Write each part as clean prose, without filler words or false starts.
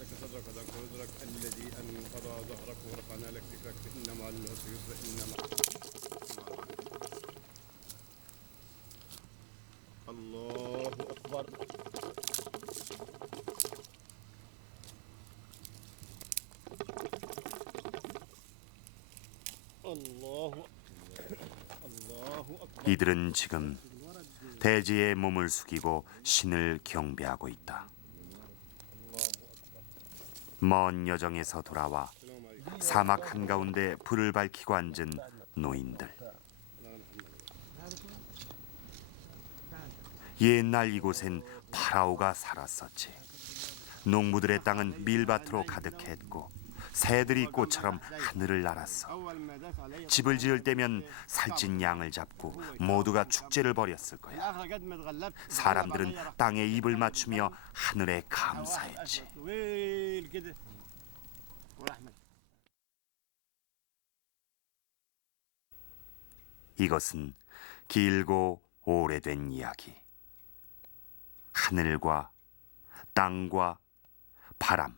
لك صدرك وضعك وزرك الذي أنقض ظهرك ورفعنا لك ذكرك إن مع العسر يسرا إن مع الله أكبر. 이들은 지금 대지에 몸을 숙이고 신을 경배하고 있다. 먼 여정에서 돌아와 사막 한가운데 불을 밝히고 앉은 노인들. 옛날 이곳엔 파라오가 살았었지. 농부들의 땅은 밀밭으로 가득했고 새들이 꽃처럼 하늘을 날았어. 집을 지을 때면 살찐 양을 잡고 모두가 축제를 벌였을 거야. 사람들은 땅에 입을 맞추며 하늘에 감사했지. 이것은 길고 오래된 이야기. 하늘과 땅과 바람.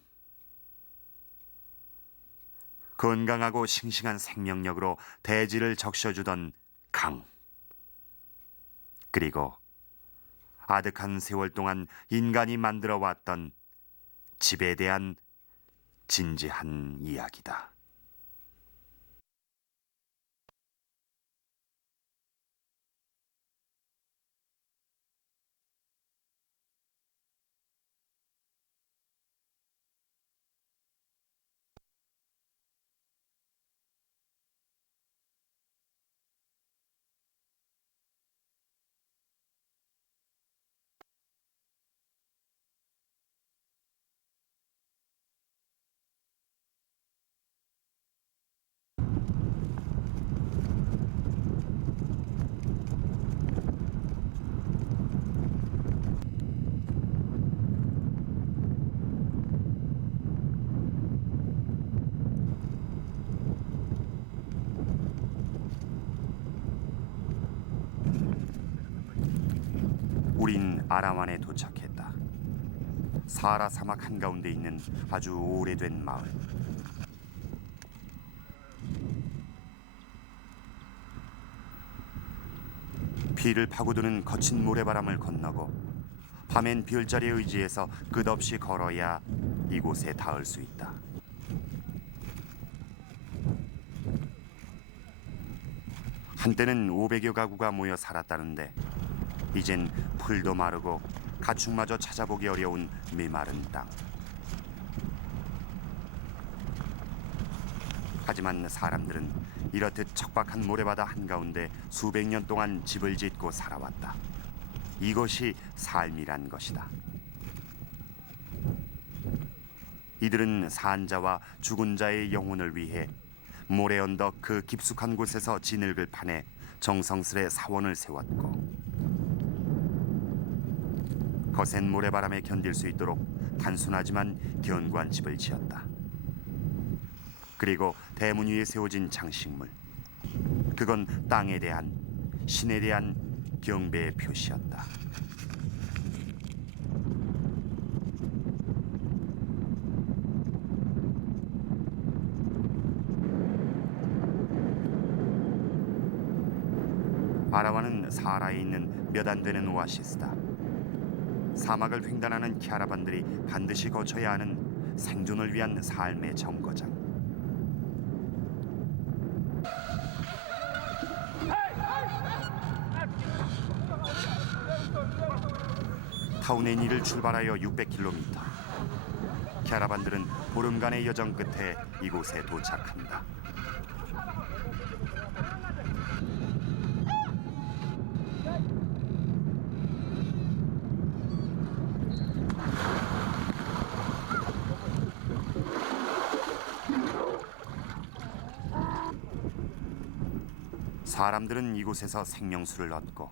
건강하고 싱싱한 생명력으로 대지를 적셔주던 강. 그리고 아득한 세월 동안 인간이 만들어왔던 집에 대한 진지한 이야기다. 우린 아라완에 도착했다. 사하라 사막 한가운데 있는 아주 오래된 마을. 피를 파고드는 거친 모래바람을 건너고 밤엔 별자리에 의지해서 끝없이 걸어야 이곳에 닿을 수 있다. 한때는 500여 가구가 모여 살았다는데 이젠 풀도 마르고 가축마저 찾아보기 어려운 메마른 땅. 하지만 사람들은 이렇듯 척박한 모래바다 한가운데 수백 년 동안 집을 짓고 살아왔다. 이것이 삶이란 것이다. 이들은 산자와 죽은 자의 영혼을 위해 모래 언덕 그 깊숙한 곳에서 진흙을 파내 정성스레 사원을 세웠고 거센 모래바람에 견딜 수 있도록 단순하지만 견고한 집을 지었다. 그리고 대문 위에 세워진 장식물. 그건 땅에 대한, 신에 대한 경배의 표시였다. 아라완은 사하라에 있는 몇 안 되는 오아시스다. 사막을 횡단하는 캐러반들이 반드시 거쳐야 하는 생존을 위한 삶의 정거장. 타우네니를 출발하여 600km. 캐러반들은 보름간의 여정 끝에 이곳에 도착한다. 사람들은 이곳에서 생명수를 얻고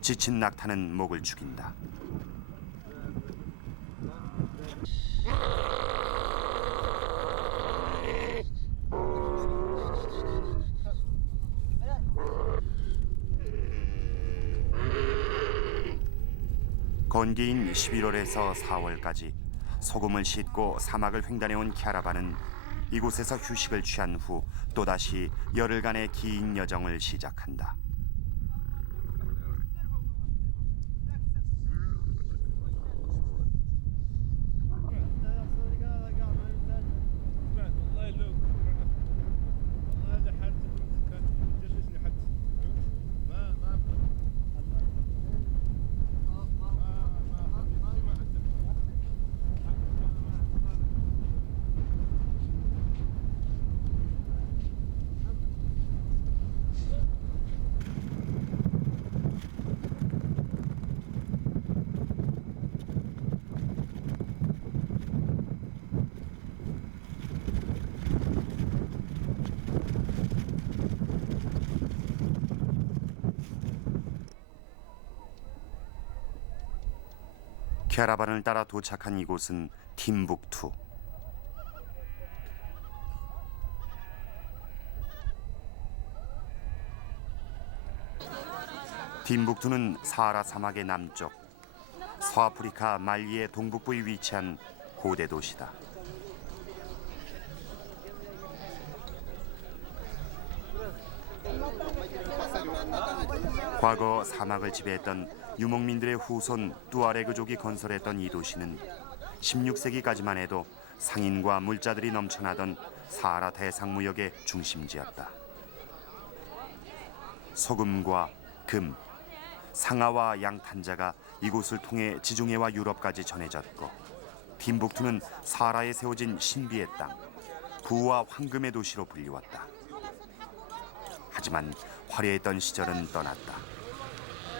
지친 낙타는 목을 죽인다. 건기인 11월에서 4월까지 소금을 싣고 사막을 횡단해온 키아라반은 이곳에서 휴식을 취한 후 또다시 열흘간의 긴 여정을 시작한다. 키아라반을 따라 도착한 이곳은 팀북투. 팀북투는 사하라 사막의 남쪽, 서아프리카 말리의 동북부에 위치한 고대 도시다. 과거 사막을 지배했던 유목민들의 후손 뚜아레그족이 건설했던 이 도시는 16세기까지만 해도 상인과 물자들이 넘쳐나던 사하라 대상무역의 중심지였다. 소금과 금, 상아와 양탄자가 이곳을 통해 지중해와 유럽까지 전해졌고 팀북투는 사하라에 세워진 신비의 땅, 부와 황금의 도시로 불리웠다. 하지만 화려했던 시절은 떠났다.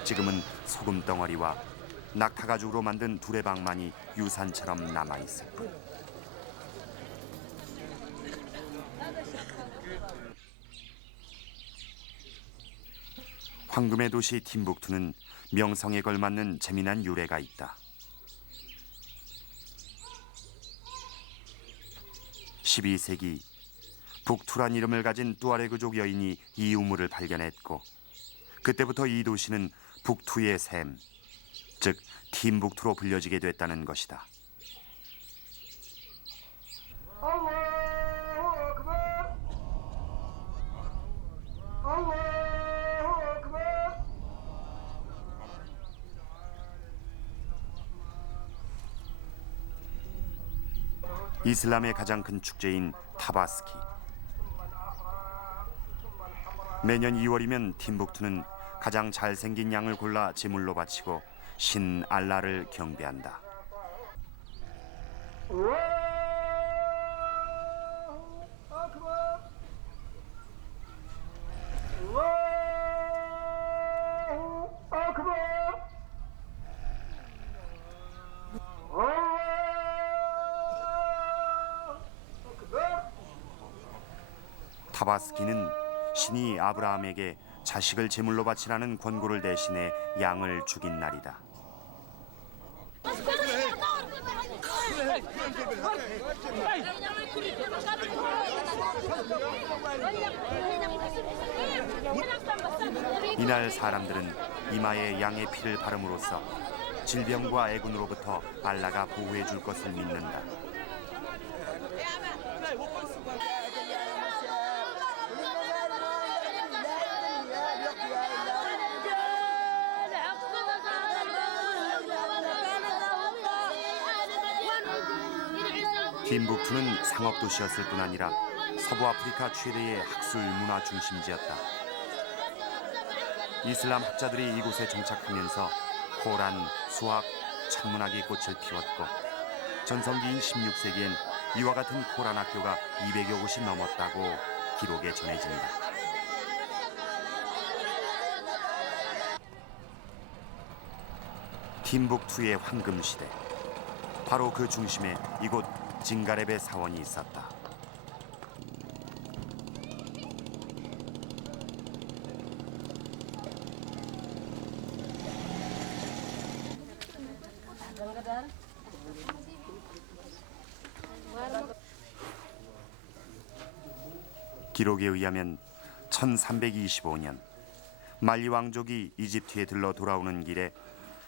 지금은 소금 덩어리와 낙타 가죽으로 만든 두레방만이 유산처럼 남아있을 뿐. 황금의 도시 팀북투는 명성에 걸맞는 재미난 유래가 있다. 12세기 북투란 이름을 가진 뚜아레그족 여인이 이 우물을 발견했고 그때부터 이 도시는 북투의 샘, 즉 팀북투로 불려지게 됐다는 것이다. 이슬람의 가장 큰 축제인 타바스키. 매년 2월이면 팀북투는 가장 잘생긴 양을 골라 제물로 바치고 신 알라를 경배한다. 타바스키는 신이 아브라함에게 자식을 제물로 바치라는 권고를 대신해 양을 죽인 날이다. 이날 사람들은 이마에 양의 피를 바름으로써 질병과 애군으로부터 알라가 보호해 줄 것을 믿는다. 팀북투는 상업도시였을 뿐 아니라 서부 아프리카 최대의 학술 문화 중심지였다. 이슬람 학자들이 이곳에 정착하면서 코란, 수학, 천문학이 꽃을 피웠고 전성기인 16세기엔 이와 같은 코란 학교가 200여 곳이 넘었다고 기록에 전해진다. 팀북투의 황금시대. 바로 그 중심에 이곳 징가레베 사원이 있었다. 기록에 의하면 1325년 말리 왕족이 이집트에 들러 돌아오는 길에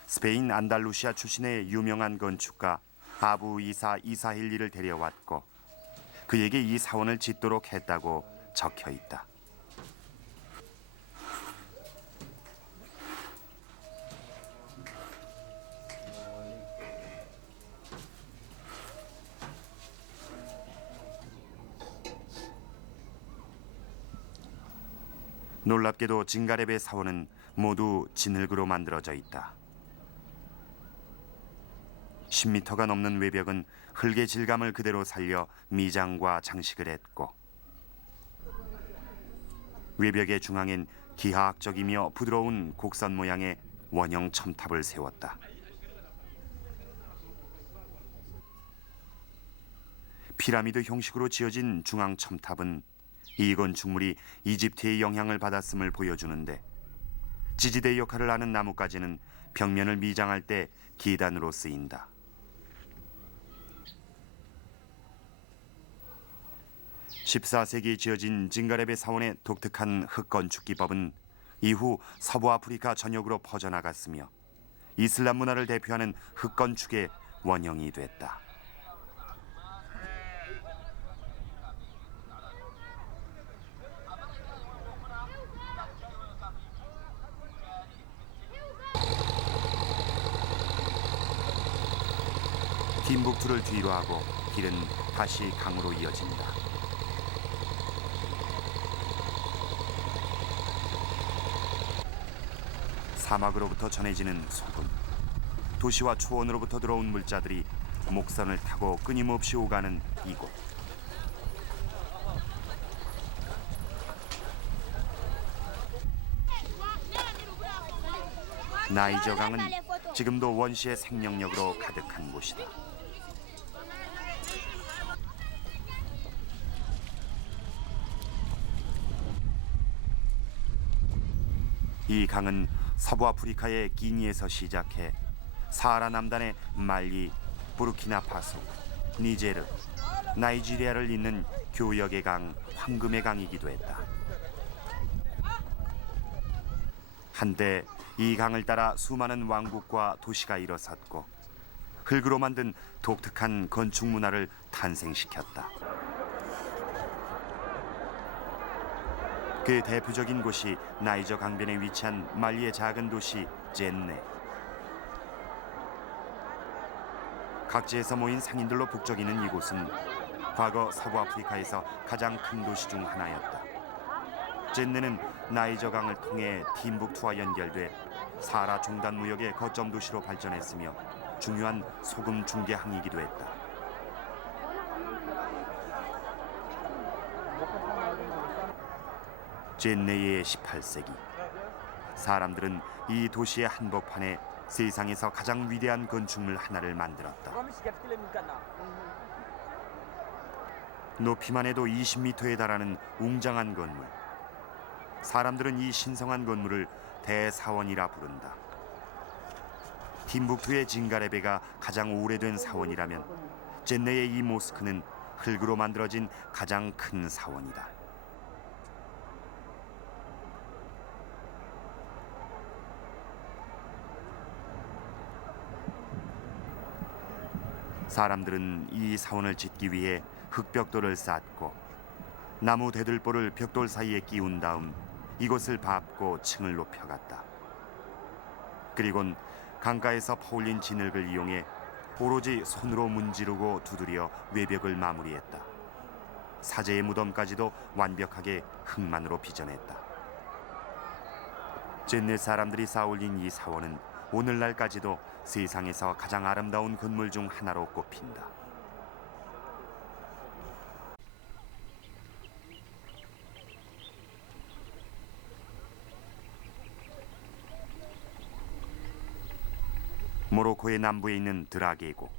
스페인 안달루시아 출신의 유명한 건축가 아부 이사 이사힐리를 데려왔고 그에게 이 사원을 짓도록 했다고 적혀 있다. 놀랍게도 징가레베 사원은 모두 진흙으로 만들어져 있다. 10m가 넘는 외벽은 흙의 질감을 그대로 살려 미장과 장식을 했고 외벽의 중앙엔 기하학적이며 부드러운 곡선 모양의 원형 첨탑을 세웠다. 피라미드 형식으로 지어진 중앙 첨탑은 이 건축물이 이집트의 영향을 받았음을 보여주는데 지지대 역할을 하는 나뭇가지는 벽면을 미장할 때 기단으로 쓰인다. 14세기에 지어진 징가레베 사원의 독특한 흙건축 기법은 이후 서부 아프리카 전역으로 퍼져나갔으며 이슬람 문화를 대표하는 흙건축의 원형이 됐다. 팀북투를 뒤로 하고 길은 다시 강으로 이어진다. 사막으로부터 전해지는 소금, 도시와 초원으로부터 들어온 물자들이 목선을 타고 끊임없이 오가는 이곳. 나이저 강은 지금도 원시의 생명력으로 가득한 곳이다. 이 강은 서부 아프리카의 기니에서 시작해 사하라 남단의 말리, 부르키나파소, 니제르, 나이지리아를 잇는 교역의 강, 황금의 강이기도 했다. 한때 이 강을 따라 수많은 왕국과 도시가 일어섰고 흙으로 만든 독특한 건축 문화를 탄생시켰다. 그 대표적인 곳이 나이저 강변에 위치한 말리의 작은 도시 젠네. 각지에서 모인 상인들로 북적이는 이곳은 과거 서부 아프리카에서 가장 큰 도시 중 하나였다. 젠네는 나이저 강을 통해 팀북투와 연결돼 사하라 종단 무역의 거점 도시로 발전했으며 중요한 소금 중개항이기도 했다. 젠네의 18세기 사람들은 이 도시의 한복판에 세상에서 가장 위대한 건축물 하나를 만들었다. 높이만 해도 20m에 달하는 웅장한 건물. 사람들은 이 신성한 건물을 대사원이라 부른다. 팀북투의 징가레베가 가장 오래된 사원이라면 젠네의 이 모스크는 흙으로 만들어진 가장 큰 사원이다. 사람들은 이 사원을 짓기 위해 흙벽돌을 쌓고 나무 대들보를 벽돌 사이에 끼운 다음 이곳을 밟고 층을 높여갔다. 그리곤 강가에서 퍼올린 진흙을 이용해 오로지 손으로 문지르고 두드려 외벽을 마무리했다. 사제의 무덤까지도 완벽하게 흙만으로 빚어냈다. 젠네 사람들이 쌓아올린 이 사원은 오늘날까지도 세상에서 가장 아름다운 건물 중 하나로 꼽힌다. 모로코의 남부에 있는 드라 계곡.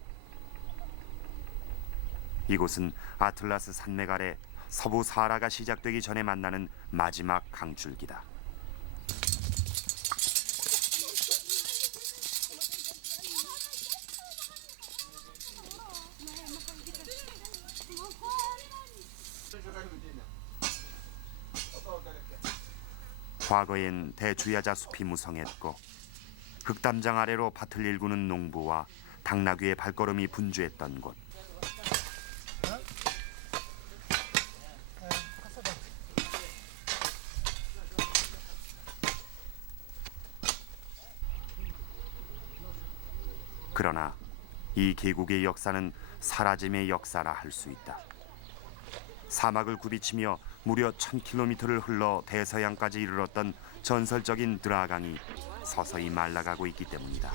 이곳은 아틀라스 산맥 아래 서부 사하라가 시작되기 전에 만나는 마지막 강줄기다. 과거엔 대주야자 숲이 무성했고 흙담장 아래로 밭을 일구는 농부와 당나귀의 발걸음이 분주했던 곳. 그러나 이 계곡의 역사는 사라짐의 역사라 할 수 있다. 사막을 굽이치며 무려 1000km를 흘러 대서양까지 이르렀던 전설적인 드라강이 서서히 말라가고 있기 때문이다.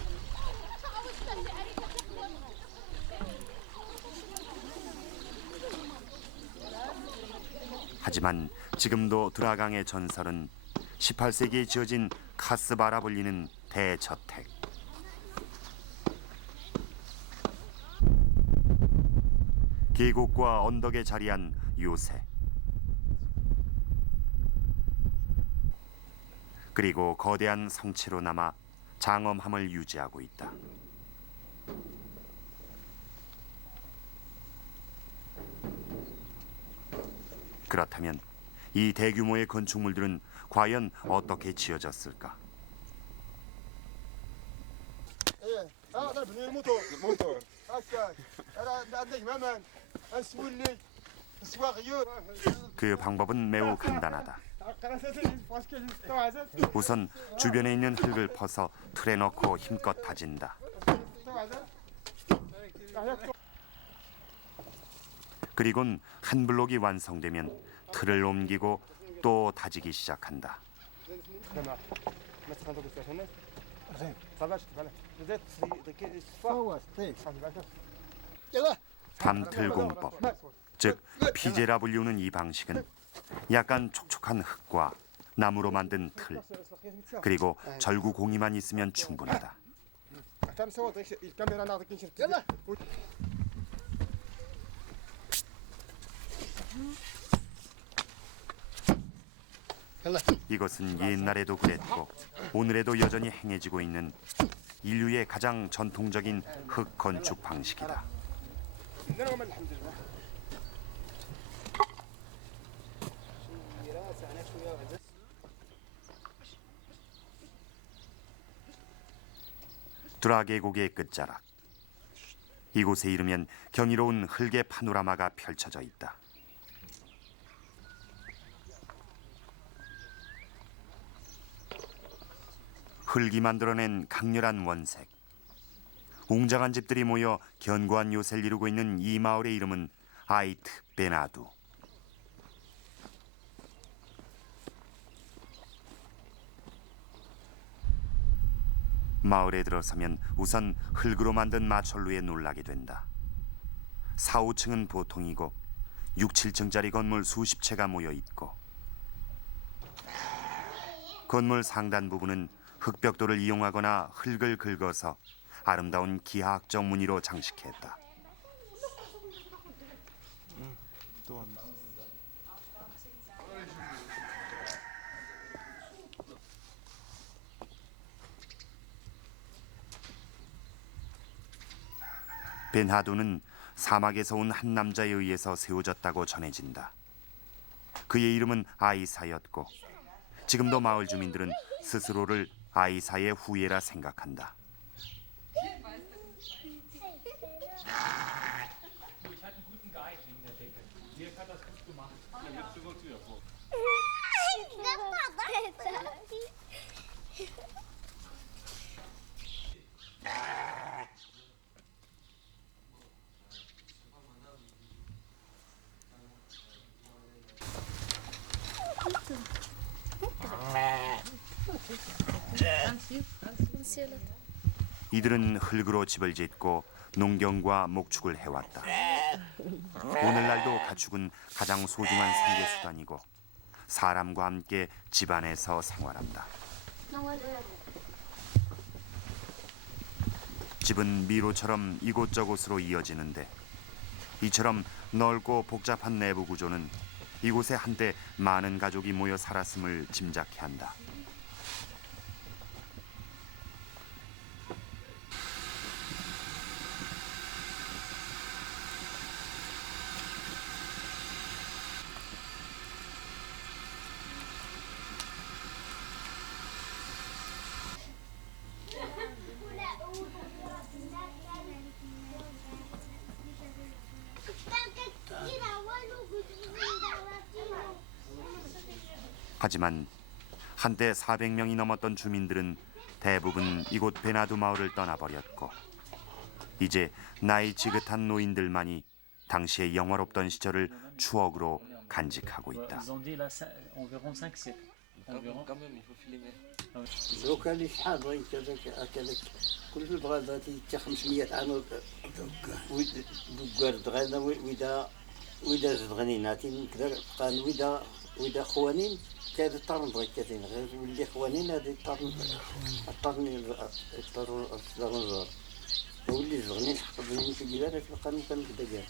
하지만 지금도 드라강의 전설은 18세기에 지어진 카스바라 불리는 대저택. 계곡과 언덕에 자리한 요새. 그리고 거대한 성체로 남아 장엄함을 유지하고 있다. 그렇다면 이 대규모의 건축물들은 과연 어떻게 지어졌을까? 그 방법은 매우 간단하다. 우선 주변에 있는 흙을 퍼서 틀에 넣고 힘껏 다진다. 그리곤 한 블록이 완성되면 틀을 옮기고 또 다지기 시작한다. 밤틀 공법, 즉 피제라 불리우는 이 방식은 약간 촉촉한 흙과 나무로 만든 틀, 그리고 절구 공이만 있으면 충분하다. 이것은 옛날에도 그랬고 오늘에도 여전히 행해지고 있는 인류의 가장 전통적인 흙 건축 방식이다. 드라 계곡의 끝자락. 이곳에 이르면 경이로운 흙의 파노라마가 펼쳐져 있다. 흙이 만들어낸 강렬한 원색. 웅장한 집들이 모여 견고한 요새를 이루고 있는 이 마을의 이름은 아이트 베나두. 마을에 들어서면 우선 흙으로 만든 마철루에 놀라게 된다. 4, 5층은 보통이고 6, 7층짜리 건물 수십 채가 모여 있고 건물 상단 부분은 흙벽돌을 이용하거나 흙을 긁어서 아름다운 기하학적 무늬로 장식했다. 벤하두는 사막에서 온 한 남자에 의해서 세워졌다고 전해진다. 그의 이름은 아이사였고 지금도 마을 주민들은 스스로를 아이사의 후예라 생각한다. 이들은 흙으로 집을 짓고 농경과 목축을 해왔다. 오늘날도 가축은 가장 소중한 생계수단이고 사람과 함께 집안에서 생활한다. 집은 미로처럼 이곳저곳으로 이어지는데 이처럼 넓고 복잡한 내부 구조는 이곳에 한때 많은 가족이 모여 살았음을 짐작케 한다. 하지만 한때 400명이 넘었던 주민들은 대부분 이곳 베나두 마을을 떠나버렸고 이제 나이 지긋한 노인들만이 당시의 영화롭던 시절을 추억으로 간직하고 있다. لو كان لي شحال بغيت كذاك كل البغادات حتى 500 عام وقال غانا وإذا زد غنيناتي كذا قال وإذا خوانين كاد طارن بغيت كاتين غير ولي خوانين هذه طارن الزهر ولي زغنين حفظ لي في جبال كان كذا كاع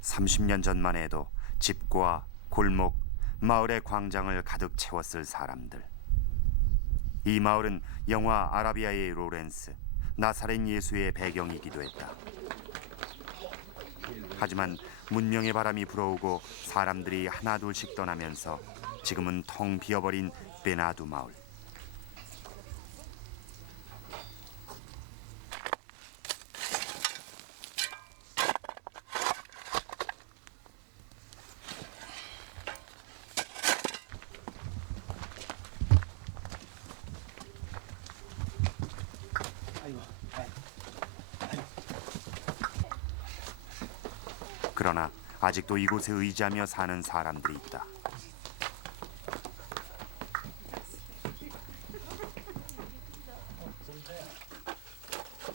30년 전만 해도 집과 골목, 마을의 광장을 가득 채웠을 사람들. 이 마을은 영화 아라비아의 로렌스, 나사렛 예수의 배경이기도 했다. 하지만 문명의 바람이 불어오고 사람들이 하나둘씩 떠나면서 지금은 텅 비어버린 베나두 마을. 그러나 아직도 이곳에 의지하며 사는 사람들이 있다.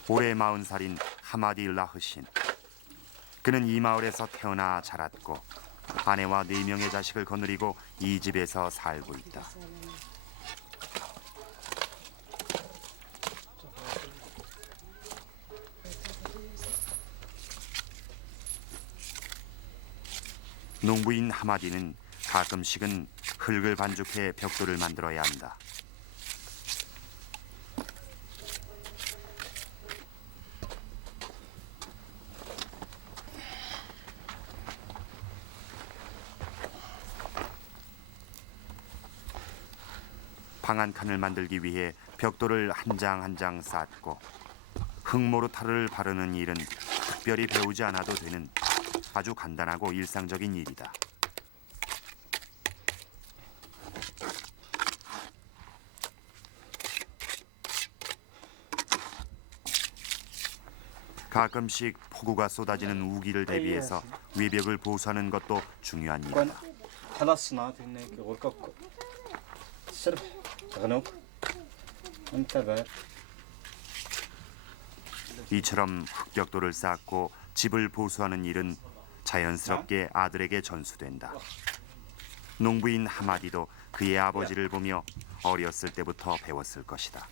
올해 40살인 하마디 라흐신. 그는 이 마을에서 태어나 자랐고 아내와 4명의 자식을 거느리고 이 집에서 살고 있다. 농부인 하마디는 가끔씩은 흙을 반죽해 벽돌을 만들어야 한다. 방 한 칸을 만들기 위해 벽돌을 한 장 한 장 쌓고 흙모르타르를 바르는 일은 특별히 배우지 않아도 되는 아주 간단하고 일상적인 일이다. 가끔씩 폭우가 쏟아지는 우기를 대비해서 외벽을 보수하는 것도 중요한 일이다. 이처럼 흙벽돌을 쌓고 집을 보수하는 일은 자연스럽게 아들에게 전수된다. 농부인 하마디도 그의 아버지를 보며 어렸을 때부터 배웠을 것이다.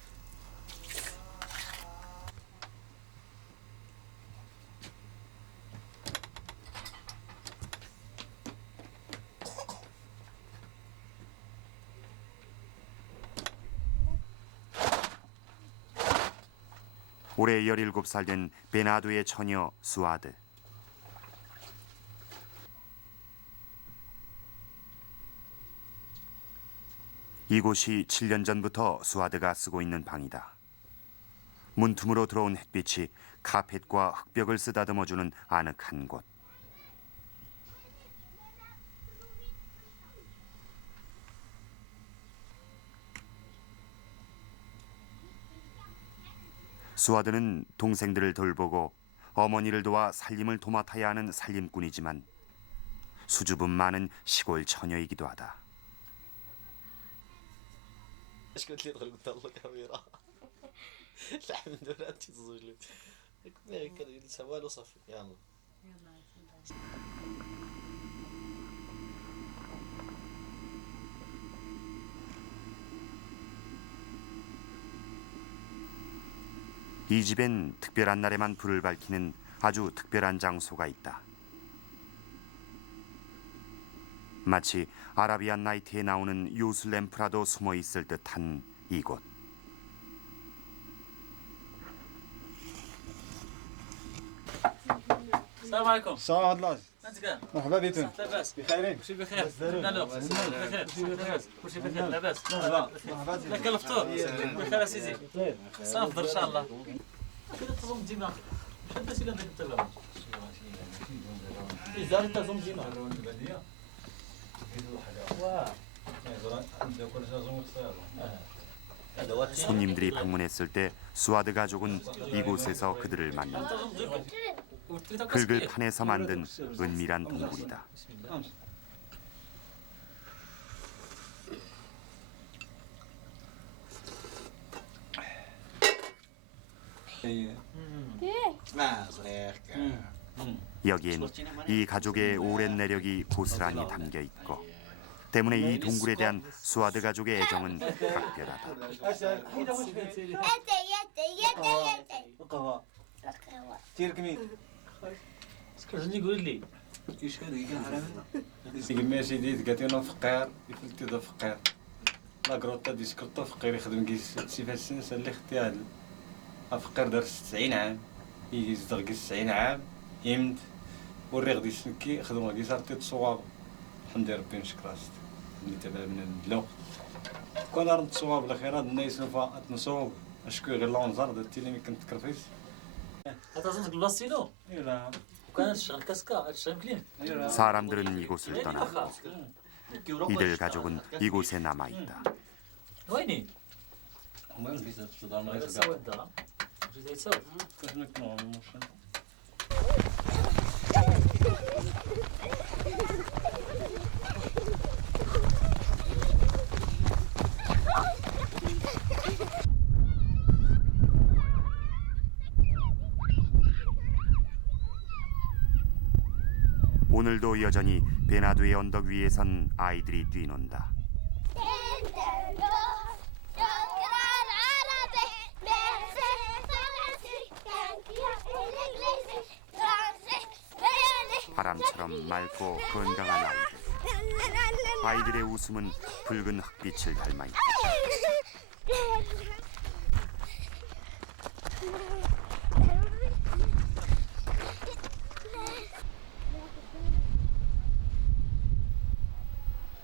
올해 17살 된 베나두의 처녀 수아드. 이곳이 7년 전부터 수아드가 쓰고 있는 방이다. 문틈으로 들어온 햇빛이 카펫과 흙벽을 쓰다듬어주는 아늑한 곳. 수아드는 동생들을 돌보고 어머니를 도와 살림을 도맡아야 하는 살림꾼이지만 수줍음 많은 시골 처녀이기도 하다. ايش قلت لي دخل قلت الله كاميرا الحمد لله انت تزوج لي كذا سوالو صفي يلا 이 집엔 특별한 날에만 불을 밝히는 아주 특별한 장소가 있다. 마치 아라비안 나이트에 나오는 요술 램프라도 숨어 있을 듯한 이곳. السلام عليكم. السلام ورحمة الله. انت كان مرحبا بكم. لاباس بخيرين؟ كلشي بخير لا لا بخير كلشي بخير لاباس لك الفطور بخير اسيدي صافي ان شاء الله كذا تظن ديما حتى شي عندك انت زارت زومجينا 와 손님들이 방문했을 때 수아드 가족은 이곳에서 그들을 만난다. 흙을 파내서 만든 은밀한 동굴이다. 여기엔 이 가족의 오랜 내력이 고스란히 담겨 있고 때문에 이 동굴에 대한 수아드 가족의 애정은 각별하다. سكرتني قول لي يما سيدي تقاتينا فقير يفلتي ذا فقير لا كروتا دي سكرتو فقير يخدم كيس سيفا السنس اللي اختيار فقير دار 90 عام يجي يزدغ 90 عام يمد وري غادي يسنكي خدم غادي صارتي تصواب الحمد لله ربي نشكر راسك اللي تبع من اللو كون راه تصواب الخيرات الناس نفا نصوب اشكو غير لونزار درتي لي كنت كرفيس هتظن بلاصتينو ايوا وكانت تشتغل كاسكا تشتغل كلين 사람들은 이곳을 떠나 이들 가족은 이곳에 남아 있다. ويني؟ ما نبيش تدار ما سوى الدار جيت يتسوى كيف نكون مش 오늘도 여전히 베나두의 언덕 위에선 아이들이 뛰논다. 바람처럼 맑고 건강한 아이들. 아이들의 웃음은 붉은 흙빛을 닮아 있다.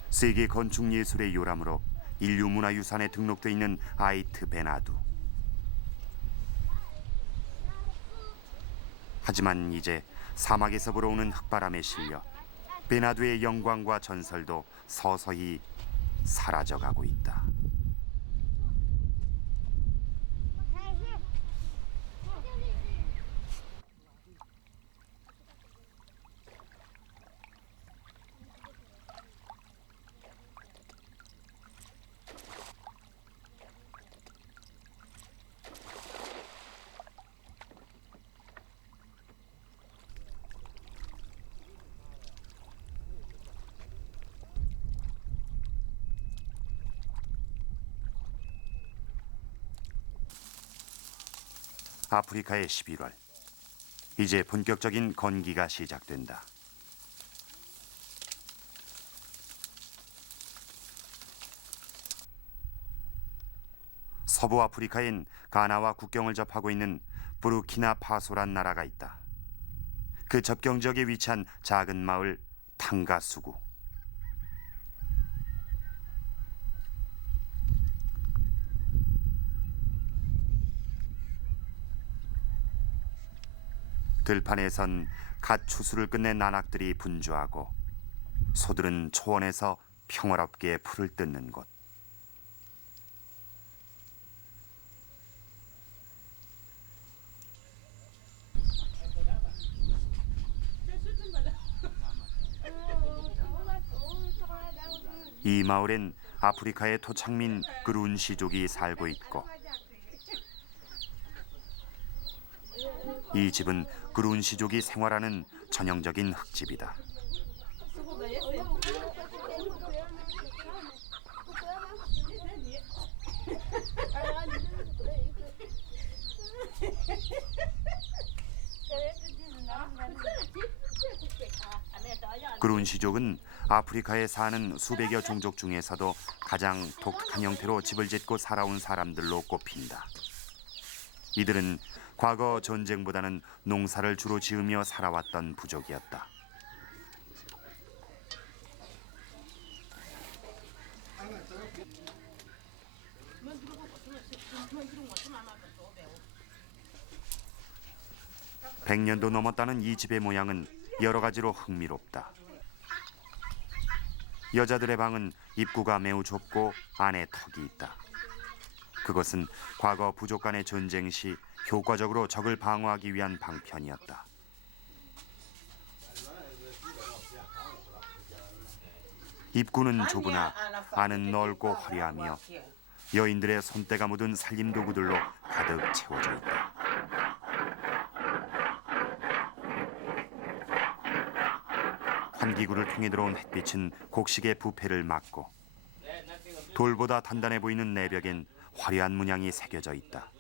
세계 건축 예술의 요람으로 인류 문화유산에 등록돼 있는 아이트 베나두. 하지만 이제 사막에서 불어오는 흙바람에 실려 베나두의 영광과 전설도 서서히 사라져가고 있다. 아프리카의 11월. 이제 본격적인 건기가 시작된다. 서부 아프리카엔 가나와 국경을 접하고 있는 부르키나파소란 나라가 있다. 그 접경 지역에 위치한 작은 마을 탕가수구. 들판에선 갓 추수를 끝낸 나낙들이 분주하고 소들은 초원에서 평화롭게 풀을 뜯는 곳. 이 마을엔 아프리카의 토착민 그룬시족이 살고 있고 이 집은 그룬시족이 생활하는 전형적인 흙집이다. 그룬시족은 아프리카에 사는 수백여 종족 중에서도 가장 독특한 형태로 집을 짓고 살아온 사람들로 꼽힌다. 이들은 과거 전쟁보다는 농사를 주로 지으며 살아왔던 부족이었다. (100년도) 넘었다는 이 집의 모양은 여러 가지로 흥미롭다. 여자들의 방은 입구가 매우 좁고 안에 턱이 있다. 그것은 과거 부족 간의 전쟁 시 효과적으로 적을 방어하기 위한 방편이었다. 입구는 좁으나 안은 넓고 화려하며 여인들의 손때가 묻은 살림 도구들로 가득 채워져 있다. 환기구를 통해 들어온 햇빛은 곡식의 부패를 막고 돌보다 단단해 보이는 내벽엔 화려한 문양이 새겨져 있다.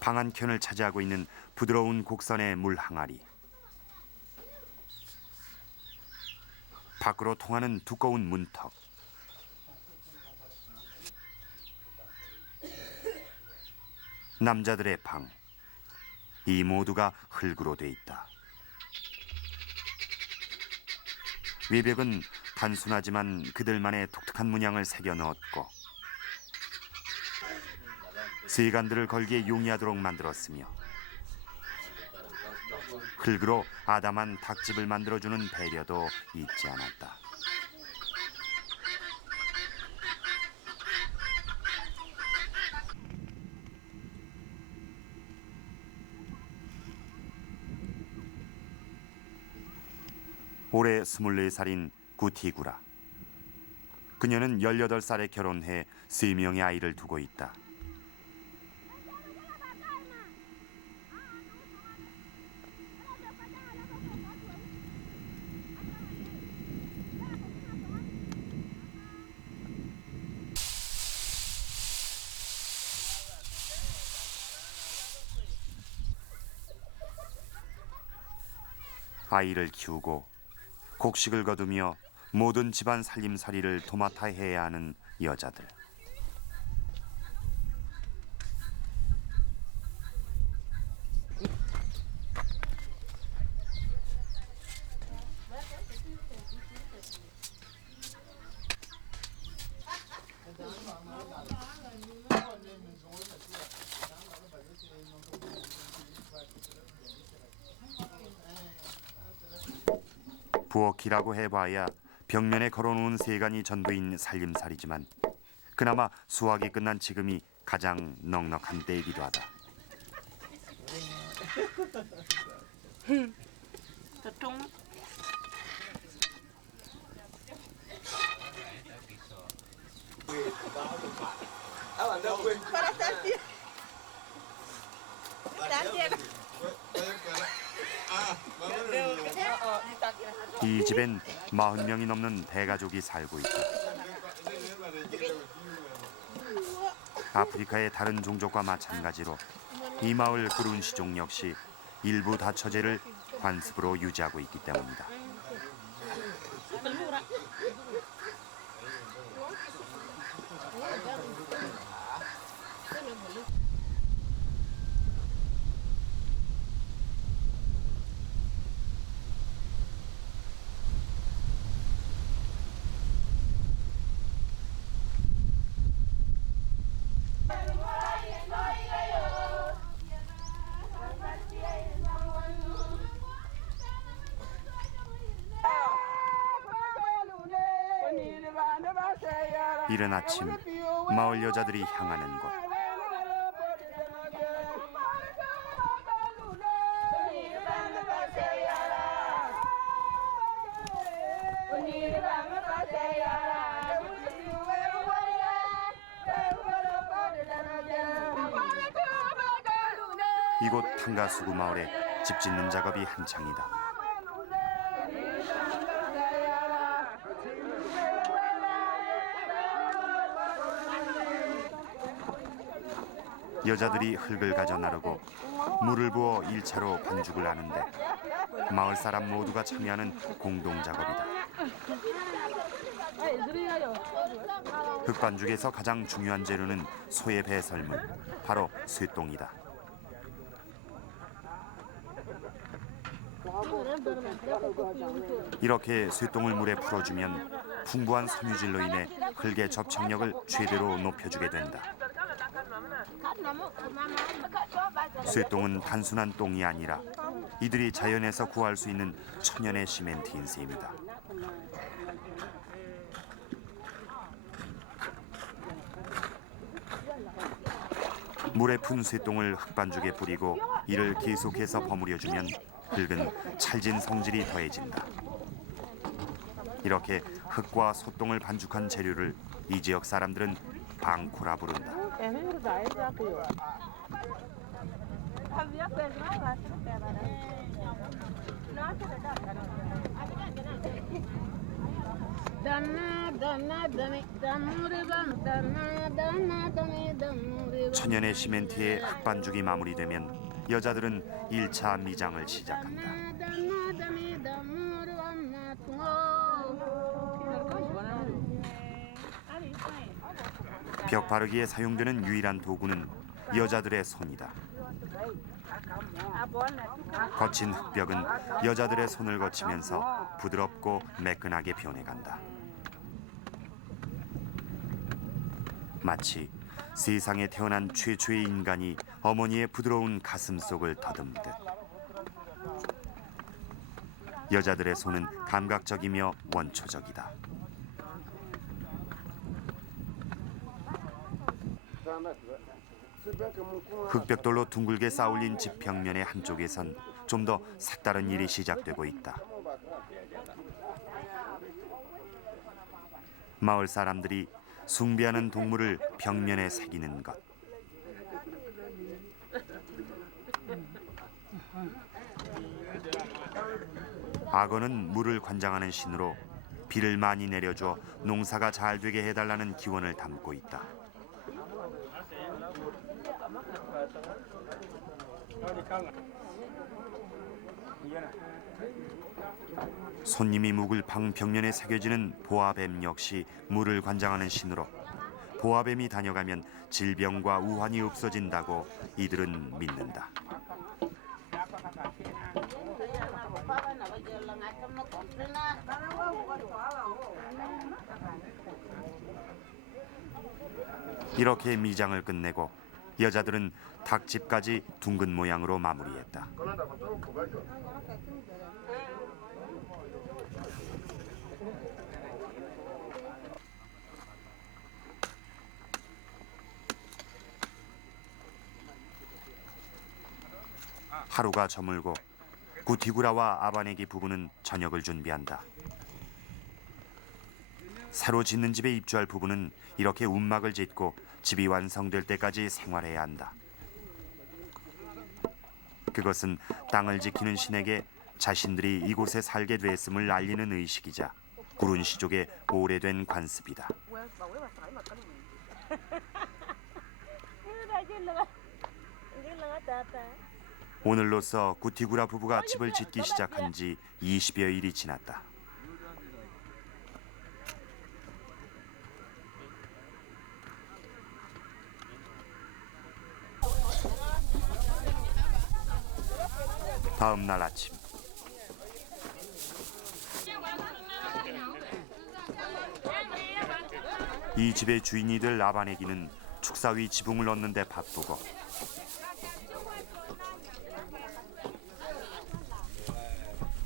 방 한켠을 차지하고 있는 부드러운 곡선의 물 항아리. 밖으로 통하는 두꺼운 문턱. 남자들의 방. 이 모두가 흙으로 돼 있다. 외벽은 단순하지만 그들만의 독특한 문양을 새겨 넣었고 세간들을 걸기에 용이하도록 만들었으며 흙으로 아담한 닭집을 만들어주는 배려도 잊지 않았다. 올해 24살인 구티구라. 그녀는 18살에 결혼해 3명의 아이를 두고 있다. 아이를 키우고 곡식을 거두며 모든 집안 살림살이를 도맡아 해야 하는 여자들. 부엌이라고 해봐야 벽면에 걸어놓은 세간이 전부인 살림살이지만 그나마 수확이 끝난 지금이 가장 넉넉한 때이기도 하다. 이 집엔 40명이 넘는 대가족이 살고 있다. 아프리카의 다른 종족과 마찬가지로 이 마을 그룬시족 역시 일부 다처제를 관습으로 유지하고 있기 때문이다. 이른 아침 마을 여자들이 향하는 곳. 이곳 탕가수구 마을에 집 짓는 작업이 한창이다. 여자들이 흙을 가져 나르고 물을 부어 1차로 반죽을 하는데 마을 사람 모두가 참여하는 공동 작업이다. 흙반죽에서 가장 중요한 재료는 소의 배설물, 바로 쇠똥이다. 이렇게 쇠똥을 물에 풀어주면 풍부한 섬유질로 인해 흙의 접착력을 최대로 높여주게 된다. 쇠똥은 단순한 똥이 아니라 이들이 자연에서 구할 수 있는 천연의 시멘트인 셈이다. 물에 푼 쇠똥을 흙반죽에 뿌리고 이를 계속해서 버무려주면 흙은 찰진 성질이 더해진다. 이렇게 흙과 소똥을 반죽한 재료를 이 지역 사람들은 방코라 부른다. 천연의 시멘트에 흙반죽이 마무리되면 여자들은 1차 미장을 시작한다. 벽 바르기에 사용되는 유일한 도구는 여자들의 손이다. 거친 흙벽은 여자들의 손을 거치면서 부드럽고 매끈하게 변해간다. 마치 세상에 태어난 최초의 인간이 어머니의 부드러운 가슴 속을 더듬듯. 여자들의 손은 감각적이며 원초적이다. 흙벽돌로 둥글게 쌓아올린 집 벽면의 한쪽에선 좀 더 색다른 일이 시작되고 있다. 마을 사람들이 숭배하는 동물을 벽면에 새기는 것. 악어는 물을 관장하는 신으로 비를 많이 내려줘 농사가 잘 되게 해달라는 기원을 담고 있다. 손님이 묵을 방 벽면에 새겨지는 보아뱀 역시 물을 관장하는 신으로 보아뱀이 다녀가면 질병과 우환이 없어진다고 이들은 믿는다. 이렇게 미장을 끝내고 여자들은 닭집까지 둥근 모양으로 마무리했다. 하루가 저물고 구티구라와 아바네기 부부는 저녁을 준비한다. 새로 짓는 집에 입주할 부부는 이렇게 움막을 짓고 집이 완성될 때까지 생활해야 한다. 그것은 땅을 지키는 신에게 자신들이 이곳에 살게 됐음을 알리는 의식이자 구룬시족의 오래된 관습이다. 오늘로써 구티구라 부부가 집을 짓기 시작한 지 20여일이 지났다. 다음 날 아침 이 집의 주인이 될 아바네기는 축사위 지붕을 얻는 데 바쁘고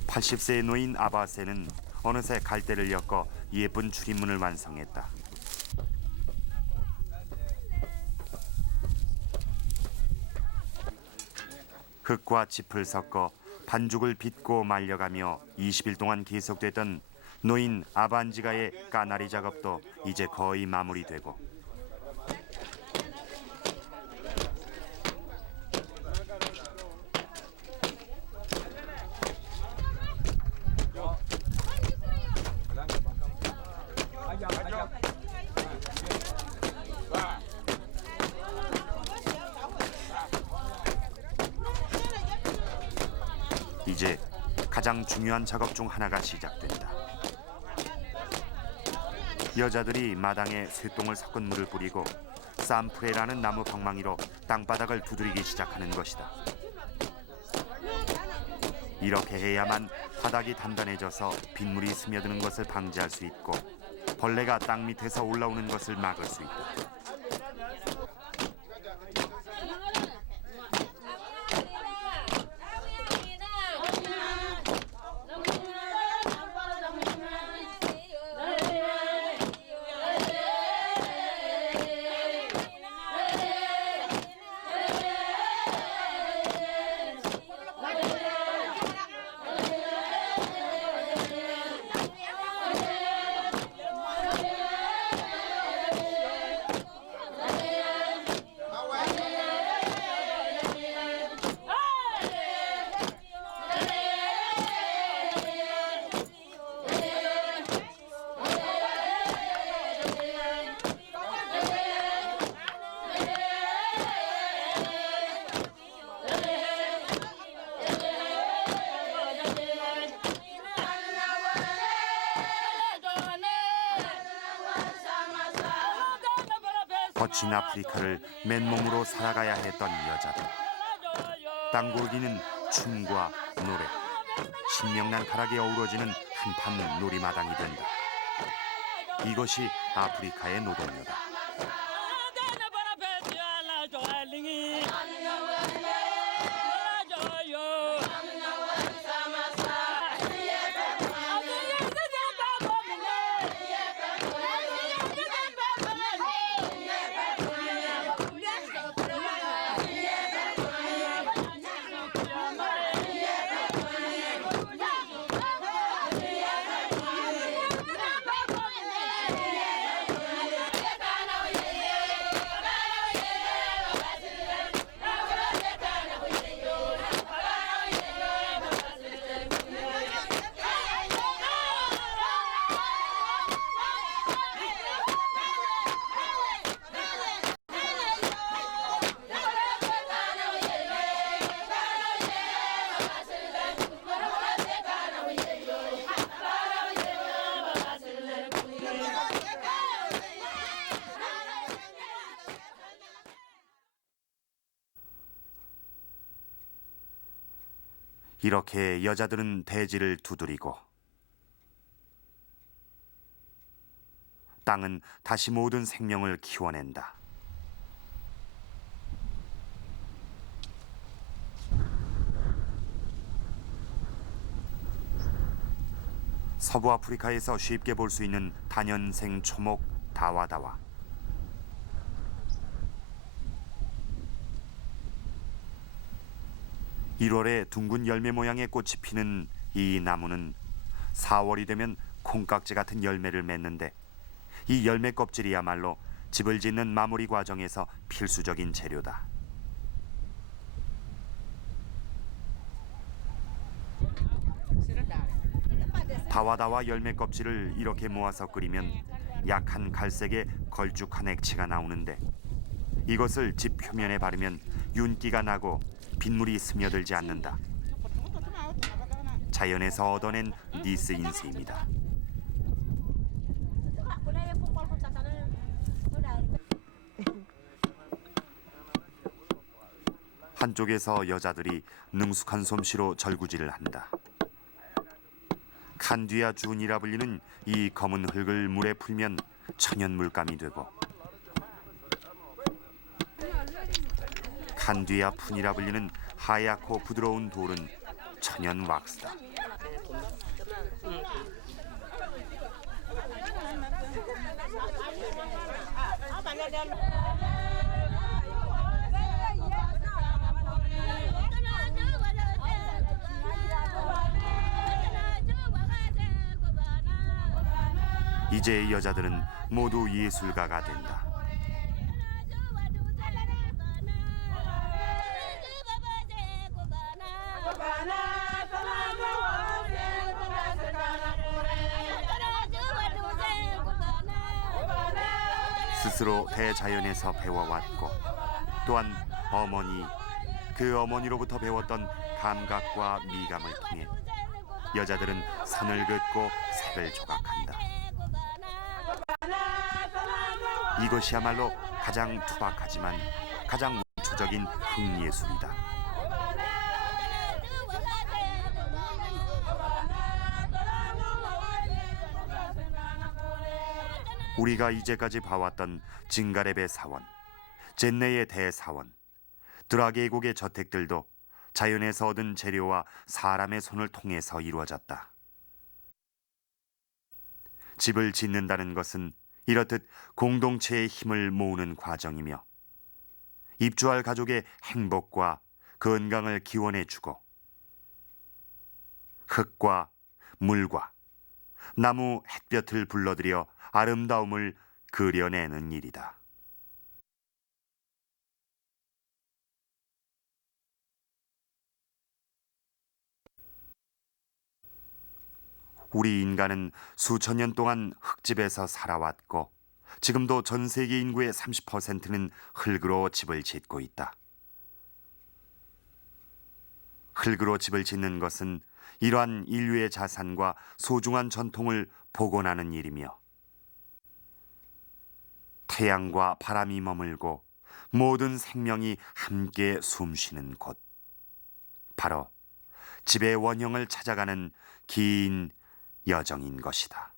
80세의 노인 아바세는 어느새 갈대를 엮어 예쁜 출입문을 완성했다. 흙과 짚을 섞어 반죽을 빚고 말려가며 20일 동안 계속됐던 노인 아반지가의 까나리 작업도 이제 거의 마무리되고 이제 가장 중요한 작업 중 하나가 시작된다. 여자들이 마당에 쇠똥을 섞은 물을 뿌리고 쌈프레라는 나무 방망이로 땅바닥을 두드리기 시작하는 것이다. 이렇게 해야만 바닥이 단단해져서 빗물이 스며드는 것을 방지할 수 있고 벌레가 땅 밑에서 올라오는 것을 막을 수 있다. 거친 아프리카를 맨몸으로 살아가야 했던 여자들. 땅고르기는 춤과 노래, 신명난 가락이 어우러지는 한판 놀이마당이 된다. 이것이 아프리카의 노동요다. 이렇게 여자들은 대지를 두드리고 땅은 다시 모든 생명을 키워낸다. 서부 아프리카에서 쉽게 볼 수 있는 다년생 초목 다와다와. 1월에 둥근 열매 모양의 꽃이 피는 이 나무는 4월이 되면 콩깍지 같은 열매를 맺는데 이 열매 껍질이야말로 집을 짓는 마무리 과정에서 필수적인 재료다. 다와다와 열매 껍질을 이렇게 모아서 끓이면 약한 갈색의 걸쭉한 액체가 나오는데 이것을 집 표면에 바르면 윤기가 나고 빗물이 스며들지 않는다. 자연에서 얻어낸 니스 인세입니다. 한쪽에서 여자들이 능숙한 솜씨로 절구질을 한다. 칸디아 준이라 불리는 이 검은 흙을 물에 풀면 천연 물감이 되고 칸디아 푼이라 불리는 하얗고 부드러운 돌은 천연 왁스다. 이제 여자들은 모두 예술가가 된다. 스스로 대자연에서 배워왔고 또한 그 어머니로부터 배웠던 감각과 미감을 통해 여자들은 선을 긋고 색을 조각한다. 이것이야말로 가장 투박하지만 가장 원초적인 흙예술이다. 우리가 이제까지 봐왔던 징가랩의 사원, 젠네의 대사원, 드라계곡의 저택들도 자연에서 얻은 재료와 사람의 손을 통해서 이루어졌다. 집을 짓는다는 것은 이렇듯 공동체의 힘을 모으는 과정이며 입주할 가족의 행복과 건강을 기원해주고 흙과 물과 나무 햇볕을 불러들여 아름다움을 그려내는 일이다. 우리 인간은 수천 년 동안 흙집에서 살아왔고 지금도 전 세계 인구의 30%는 흙으로 집을 짓고 있다. 흙으로 집을 짓는 것은 이러한 인류의 자산과 소중한 전통을 복원하는 일이며 태양과 바람이 머물고 모든 생명이 함께 숨쉬는 곳. 바로 집의 원형을 찾아가는 긴 여정인 것이다.